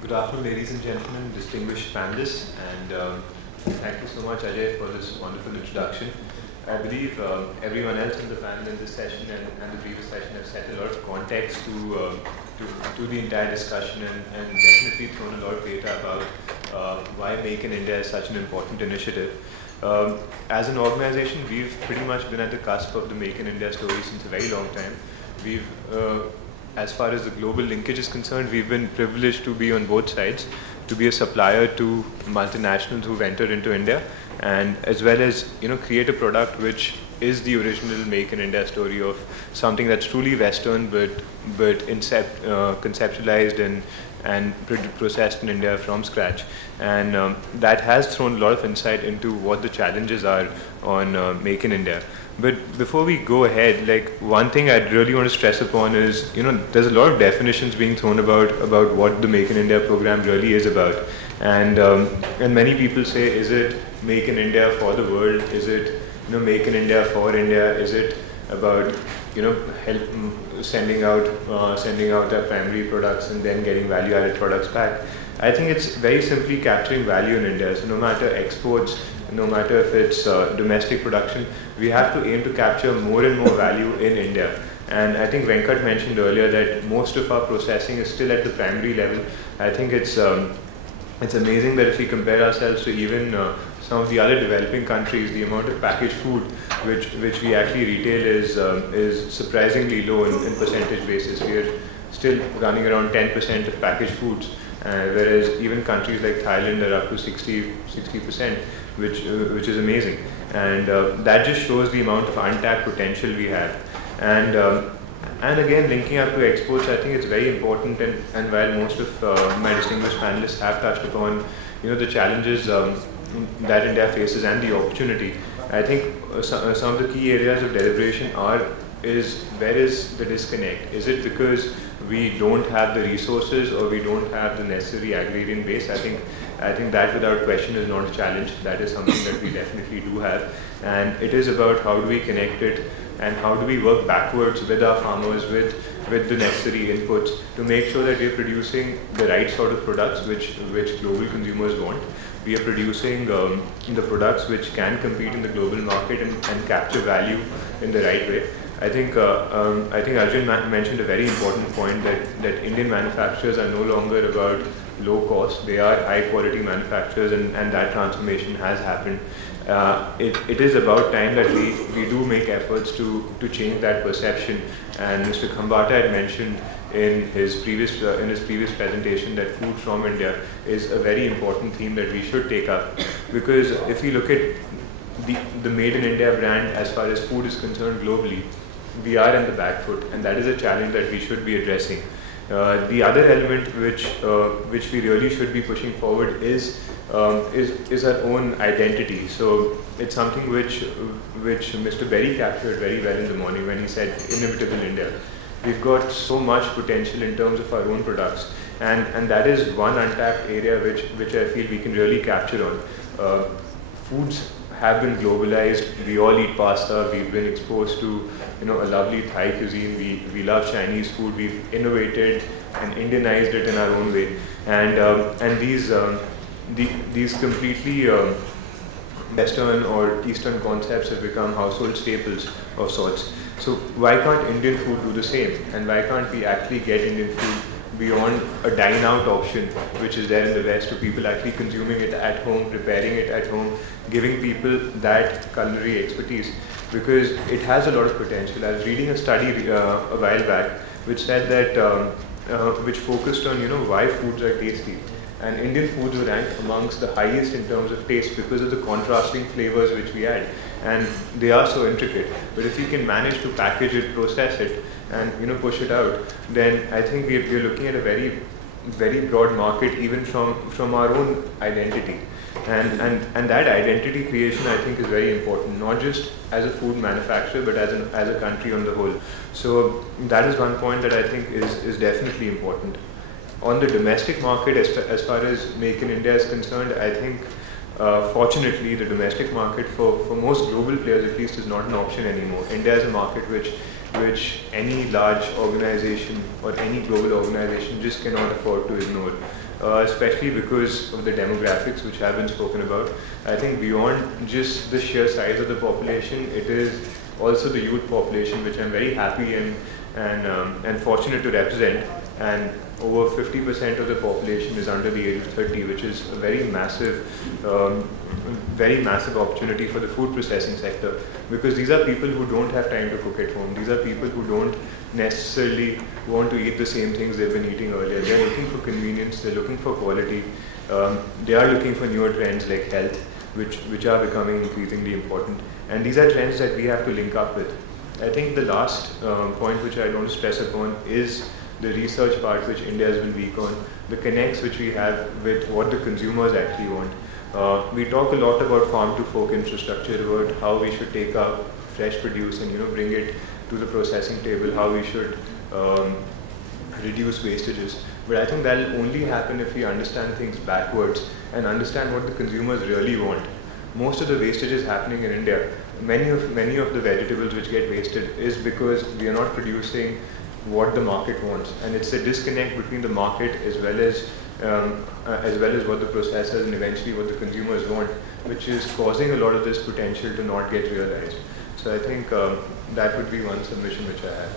Good afternoon, ladies and gentlemen, distinguished panelists, and thank you so much, Ajay, for this wonderful introduction. I believe everyone else in the panel in this session and the previous session have set a lot of context to the entire discussion and definitely thrown a lot of data about why Make in India is such an important initiative. As an organization, we've pretty much been at the cusp of the Make in India story since a very long time. We've as far as the global linkage is concerned, we've been privileged to be on both sides, to be a supplier to multinationals who've entered into India, and as well as create a product which is the original Make in India story of something that's truly Western, but conceptualized and processed in India from scratch. And that has thrown a lot of insight into what the challenges are on Make in India. But before we go ahead, one thing I'd really want to stress upon is, there's a lot of definitions being thrown about what the Make in India program really is about. And many people say, is it Make in India for the world? Is it, Make in India for India? Is it about, help sending out their primary products and then getting value-added products back? I think it's very simply capturing value in India. So no matter exports, no matter if it's domestic production, we have to aim to capture more and more value in India. And I think Venkat mentioned earlier that most of our processing is still at the primary level. I think it's amazing that if we compare ourselves to even some of the other developing countries, the amount of packaged food which we actually retail is surprisingly low in percentage basis. We are still running around 10% of packaged foods, whereas even countries like Thailand are up to 60%, which is amazing. And that just shows the amount of untapped potential we have. And again, linking up to exports, I think it's very important. And while most of my distinguished panelists have touched upon, the challenges that India faces and the opportunity, I think some of the key areas of deliberation is where is the disconnect? Is it because we don't have the resources or we don't have the necessary agrarian base? I think that without question is not a challenge. That is something that we definitely do have. And it is about how do we connect it and how do we work backwards with our farmers, with the necessary inputs to make sure that we're producing the right sort of products which global consumers want. We are producing the products which can compete in the global market and capture value in the right way. I think Arjun mentioned a very important point that Indian manufacturers are no longer about low cost. They are high quality manufacturers, and that transformation has happened. It is about time that we do make efforts to change that perception. And Mr. Khambata had mentioned in his previous presentation that food from India is a very important theme that we should take up, because if you look at the Made in India brand as far as food is concerned globally, we are in the back foot, and that is a challenge that we should be addressing. The other element which we really should be pushing forward is our own identity. So it's something which Mr. Berry captured very well in the morning when he said inimitable India. We've got so much potential in terms of our own products, and that is one untapped area which I feel we can really capture on. Foods have been globalized. We all eat pasta. We've been exposed to a lovely Thai cuisine. We love Chinese food. We've innovated and Indianized it in our own way. And these completely Western or Eastern concepts have become household staples of sorts. So why can't Indian food do the same? And why can't we actually get Indian food beyond a dine-out option, which is there in the West, to people actually consuming it at home, preparing it at home, giving people that culinary expertise, because it has a lot of potential. I was reading a study a while back which said that, which focused on why foods are tasty. And Indian foods were ranked amongst the highest in terms of taste because of the contrasting flavors which we add. And they are so intricate. But if we can manage to package it, process it, and push it out, then I think we're looking at a very, very broad market, even from our own identity. And that identity creation, I think, is very important, not just as a food manufacturer, but as a country on the whole. So that is one point that I think is definitely important. On the domestic market, as far as Make in India is concerned, I think fortunately the domestic market for most global players at least is not an option anymore. India is a market which which any large organization or any global organization just cannot afford to ignore. Especially because of the demographics which have been spoken about. I think beyond just the sheer size of the population, it is also the youth population, which I'm very happy and fortunate to represent. And over 50% of the population is under the age of 30, which is a very massive opportunity for the food processing sector, because these are people who don't have time to cook at home. These are people who don't necessarily want to eat the same things they've been eating earlier. They're looking for convenience, they're looking for quality, they are looking for newer trends like health, which are becoming increasingly important. And these are trends that we have to link up with. I think the last point which I want to stress upon is the research part, which India has been weak on, the connects which we have with what the consumers actually want. We talk a lot about farm to fork infrastructure, about how we should take our fresh produce and bring it to the processing table, how we should reduce wastages. But I think that will only happen if we understand things backwards and understand what the consumers really want. Most of the wastage is happening in India. Many of the vegetables which get wasted is because we are not producing what the market wants, and it's a disconnect between the market as well as what the processors and eventually what the consumers want, which is causing a lot of this potential to not get realized. So I think that would be one submission which I have.